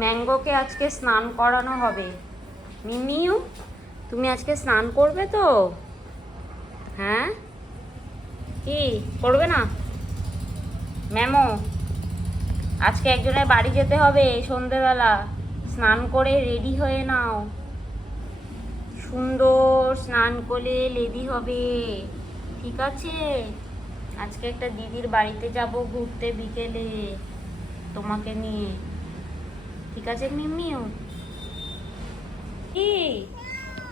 ম্যাঙ্গোকে আজকে স্নান করানো হবে। মিমিউ, তুমি আজকে স্নান করবে তো? হ্যাঁ, কি করবে না? ম্যামো, আজকে একজনের বাড়ি যেতে হবে সন্ধেবেলা। স্নান করে রেডি হয়ে নাও, সুন্দর স্নান করে রেডি হবে, ঠিক আছে? আজকে একটা দিদির বাড়িতে যাব ঘুরতে বিকেলে তোমাকে নিয়ে, ঠিক আছে মিমিউ? কি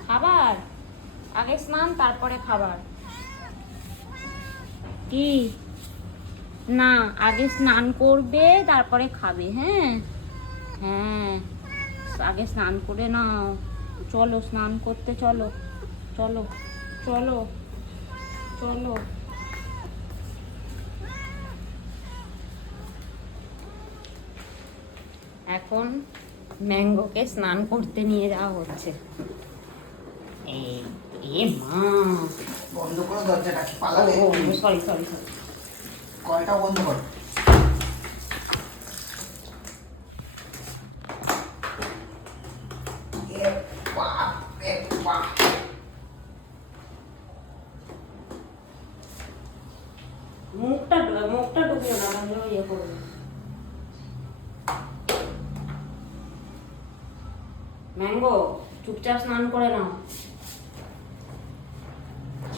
খাবার? আগে স্নান তারপরে খাবার? কি না, আগে স্নান করবে তারপরে খাবে? হ্যাঁ হ্যাঁ, আগে স্নান করে নাও। চলো স্নান করতে, চলো চলো চলো চলো। এখন ম্যাঙ্গোকে স্নান করতে নিয়ে যাওয়া হচ্ছে। এই এ মা, বন্ধ করো দরজাটা, পালাবে। Sorry sorry sorry. কলটা বন্ধ করো। এ বাপ রে বাপ। মুখটা ডুবিও না, তাহলে ইয়ে করবে। ম্যাঙ্গো, চুপচাপ স্নান করে নাও,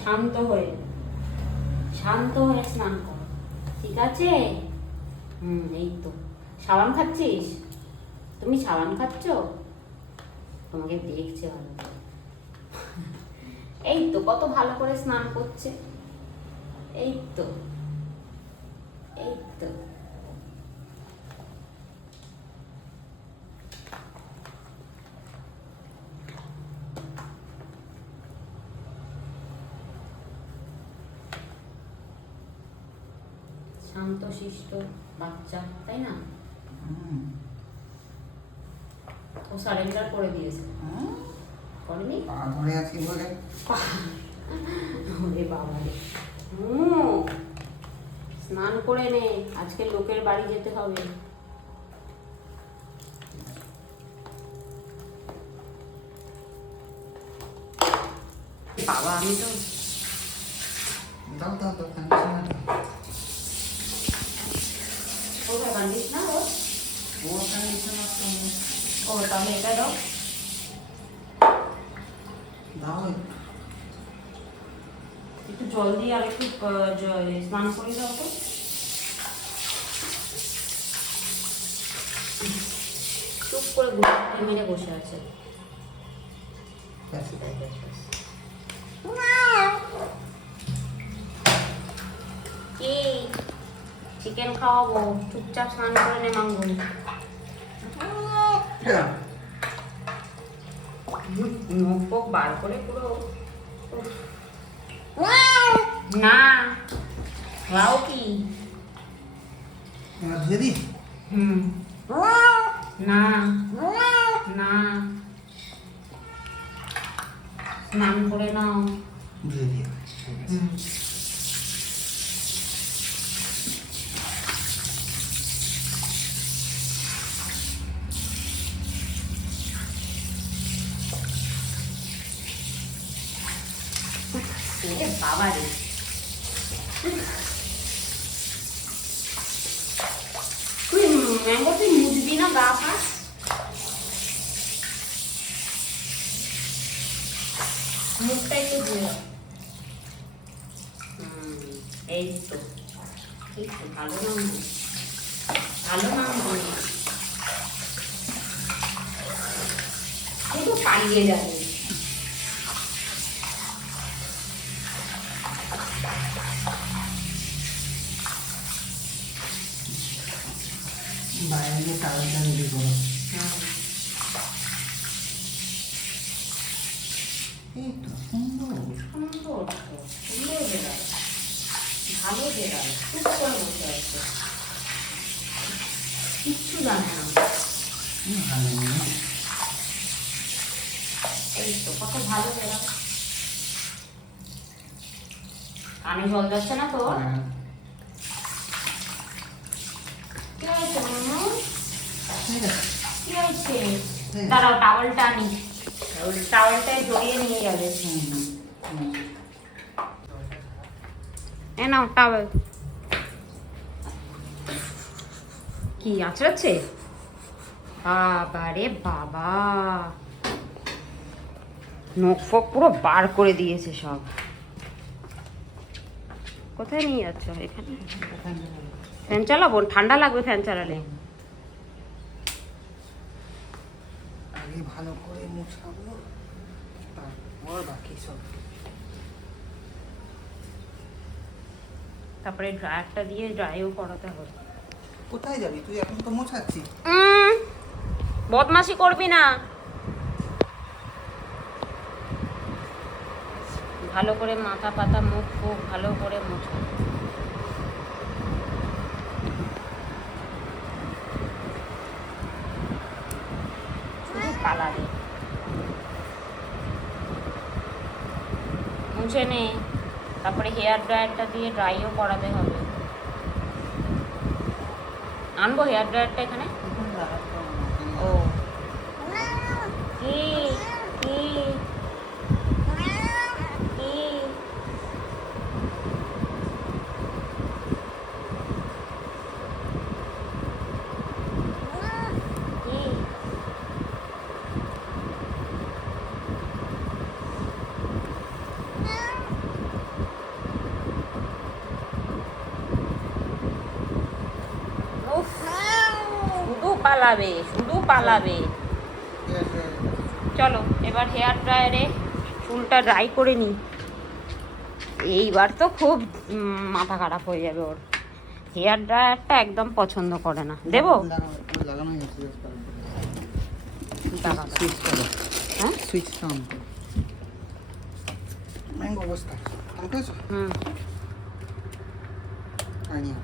শান্ত হয়ে স্নান করো, ঠিক আছে? এই তো। সাবান খাচ্ছিস? তুমি সাবান খাচ্ছ? তোমাকে দেখছে ভালো করে। এই তো, কত ভালো করে স্নান করছে। এই তো, এই তো। শান্ত শিষ্ট বাচ্চা, তাই না? ও সারেন্ডার করে দিয়েছে। করেনি? পা ধরে আছি বলে। ওরে বাবা রে। স্নান করে নে, আজকে লোকের বাড়ি যেতে হবে। বাবা, আমি তো দাও দাও দাও, কন্ডিশনার দাও। কোথায় বান্ধিস না ও? ও কন্ডিশনার তো ও তাহলে এটা দাও। দাও। একটু জল দিয়ে আর একটু স্নান করে দাও তো। চুপ করে গুড়ি মেরে বসে আছে। ব্যাস, ব্যাস, ব্যাস, ব্যাস। কি চিকেন খাওয়াবো? চুপচাপ স্নান করে নে মাঙ্গু। হ্যাঁ। মুখ পোক বার করে পুরো। না, খাও কি? এবার ধুয়ে দিই। না না, স্নান করে নাও। ধুয়ে দিই। ঠিক আছে। বাবা রে, তুই ম্যাঙ্গো তুই মুছবি না গা হাত? মুখটা একটু ধুয়ে। এই তো, এই তো, ভালো নাম, ভালো নাম বলি। শুধু পালিয়ে যাবে। বাইরে গিয়ে টাওয়েলটা রেডি করো। এই তো সুন্দর। সুন্দর তো, সুন্দর বেড়াল, ভালো বেড়াল, চুপ করে বসে আছে, কিচ্ছু জানে না। ভালো না? এই তো, কত ভালো বেড়াল। কানে জল যাচ্ছে না তোর? হ্যাঁ। কি হয়েছে মাম্মু? ঠিক আছে। কি হয়েছে? দাঁড়াও, টাওয়ালটা আনি। টাওয়ালটায় জড়িয়ে নিয়ে যাবে। এ নাও টাওয়াল। কি আঁচড়াচ্ছে? বাবা রে বাবা, নখ ফক পুরো বার করে দিয়েছে সব। কোথায় নিয়ে যাচ্ছ? এখানে ফ্যান চালাবো? ঠান্ডা লাগবে ফ্যান চালালে। আগে ভালো করে মুছাবো, তারপর বাকি সব। তারপরে ড্রায়ারটা দিয়ে ড্রাইও করাতে হবে। কোথায় যাবি তুই? এখন তো মোছাচ্ছি। বদমাশি করবি না। ভালো করে মাথা পাতা মুখ ফুক ভালো করে মুছো। শুধু পালাবে। মুছে নে, তারপরে হেয়ার ড্রায়ারটা দিয়ে ড্রাইও করাতে হবে। আনবো হেয়ার ড্রায়ারটা এখানে? ও কি কি কি? কি? উফ, শুধু পালাবে শুধু পালাবে। চলো এবার হেয়ার ড্রায়ারে চুলটা ড্রাই করে নিই। এইবার তো খুব মাথা খারাপ হয়ে যাবে ওর। হেয়ার ড্রায়ারটা একদম পছন্দ করে না। দেবো? লাগানোই আছে। দাঁড়াও। হ্যাঁ সুইচটা অন কর। ম্যাঙ্গো অবস্থা অন করেছো? হয়নি আর,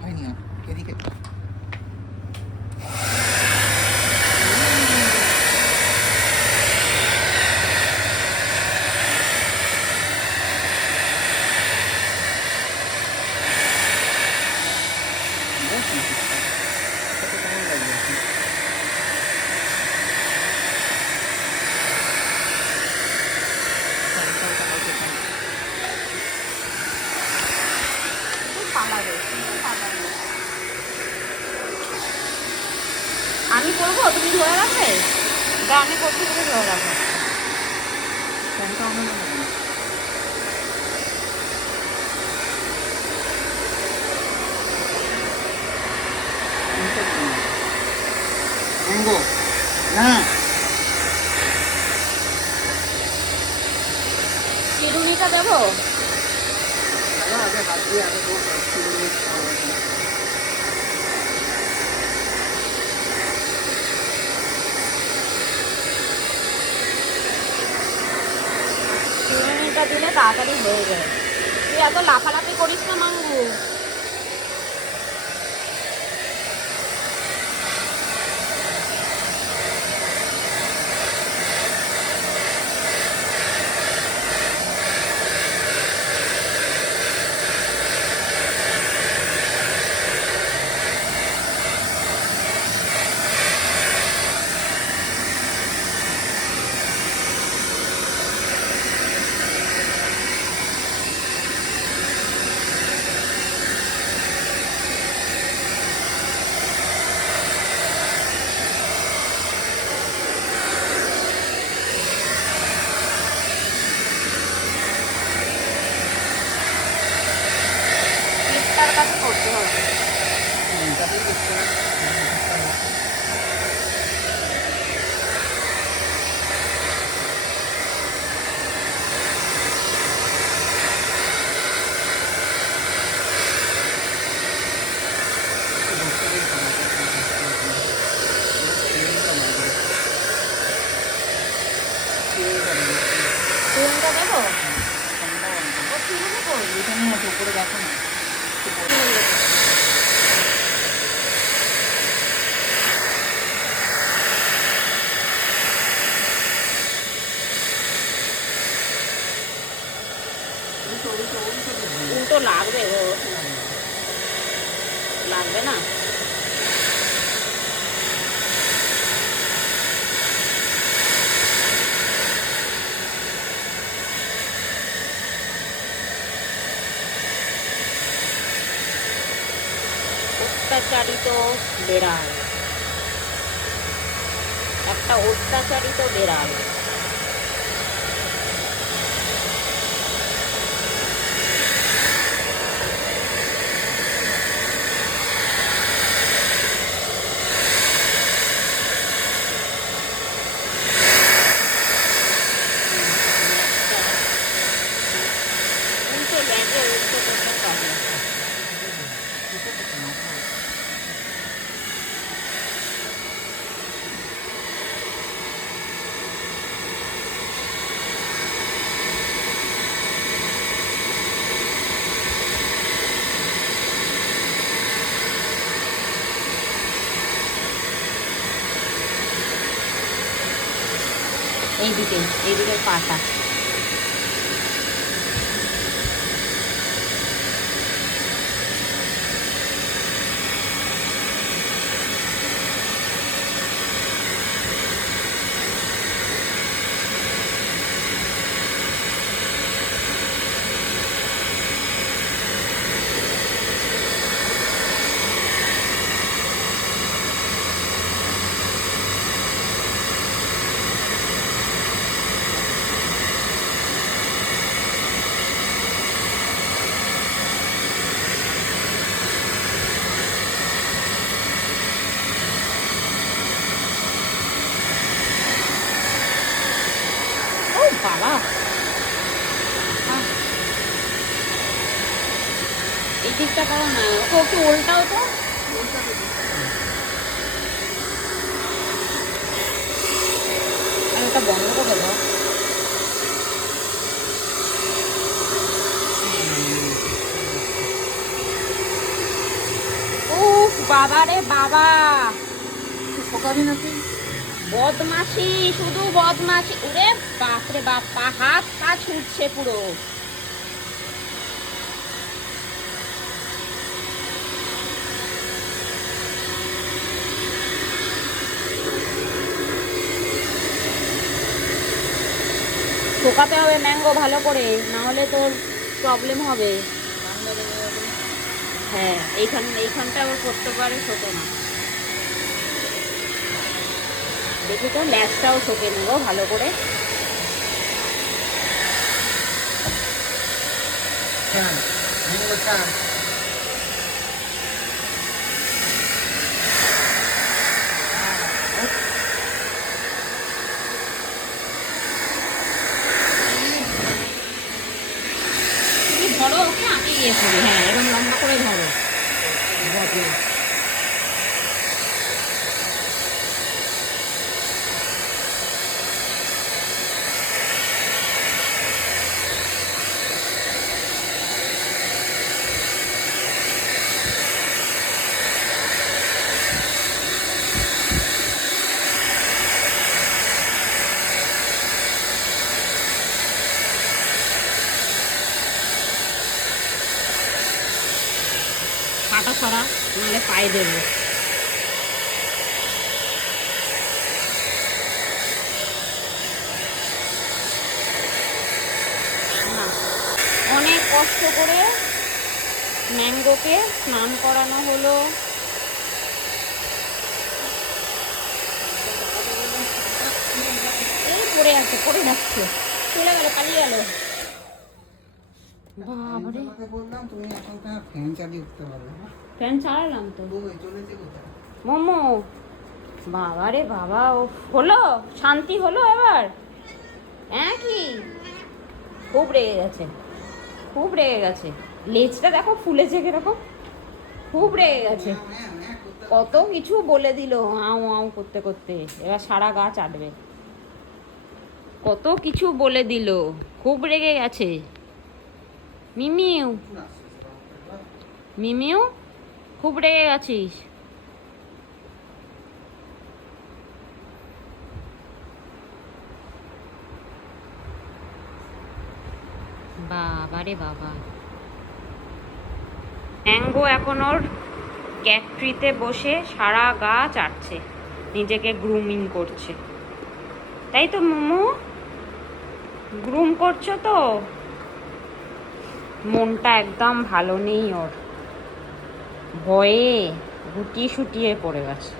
হয়নি আর, এদিকে আমি করবো, তুমি ধরে রাখবে? এটা আমি করছি, তুমি ধরে রাখো। ফ্যানটা অন হবে না। ম্যাঙ্গো না, চিরুনিটা দেবো? আগে হাত দিয়ে আগে চিরুনিটা দিলে তাড়াতাড়ি হয়ে যায়। তুই এত লাফালাফি করিস না মাঙ্গু। তার কাছে করতে হবে। চিরুনিটা দেবো? ও চিরুনি করবি? উপরে দেখো না। উল্টো লাগবে গো। লাগবে না? অত্যাচারিত বেড়াল, একটা অত্যাচারিত বেড়াল। উল্টো লেগে উল্টো করতে পারবে। এইদিকে পাটা বাবা, এই দিকটা করো না, ওকে একটু উল্টাও তো। আর ওটা বন্ধ করে দেবো। ও বাবা রে বাবা, পোকাবি নাকি? বদমাশি, শুধু বদমাশি। ওরে বাপরে বাপ, হাত পা ছুটছে পুরো। ঠোকাতে হবে ম্যাঙ্গো ভালো করে, না হলে তোর প্রবলেম হবে। হ্যাঁ, এইখানটা আবার করতে পারে, ছোটো না। দেখি তো ল্যাসটাও শোকে নেবো ভালো করে। তুমি ধরো ওকে, আমি ইয়ে করি। হ্যাঁ, এরকম লম্বা করে ধরো। পাটা সরা, নাহলে পায়ে দেবো। অনেক কষ্ট করে ম্যাঙ্গোকে স্নান করানো হলো। এই পড়ে আছে, পড়ে যাচ্ছে, চলে গেল, পালিয়ে গেল। বাবারে, বললাম তুমি এখন ফ্যান চালিয়ে উঠতে পারবে না। ফ্যান চালালাম তো। চলেছে কোথায়? মোমো, বাবারে বাবা, ও হলো, শান্তি হলো এবার? হ্যাঁ, কি খুব রেগে গেছে, খুব রেগে গেছে। লেজটা দেখো ফুলেছে কিরকম, খুব রেগে গেছে। কত কিছু বলে দিল আউ আউ করতে করতে, এবার সারা গা চাটবে। কত কিছু বলে দিল, খুব রেগে গেছে। মিমিউ, মিমিউ, খুব রেগে গেছিস? বাবারে বাবা। ম্যাঙ্গো এখন ওর ক্যাটট্রিতে বসে সারা গা চাটছে, নিজেকে গ্রুমিং করছে, তাই তো মোমো? গ্রুম করছো তো? মনটা একদম ভালো নেই ওর, ভয়ে গুটিয়ে শুটিয়ে পড়ে গেছে।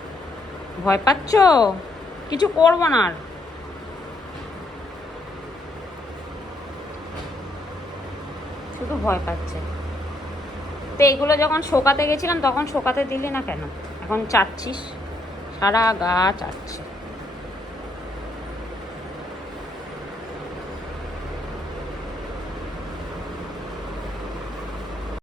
ভয় পাচ্ছ? কিছু করবো না আর। শুধু ভয় পাচ্ছে। তো এগুলো যখন শোকাতে গেছিলাম তখন শোকাতে দিলি না কেন? এখন চাচ্ছিস? সারা গা চাচ্ছে।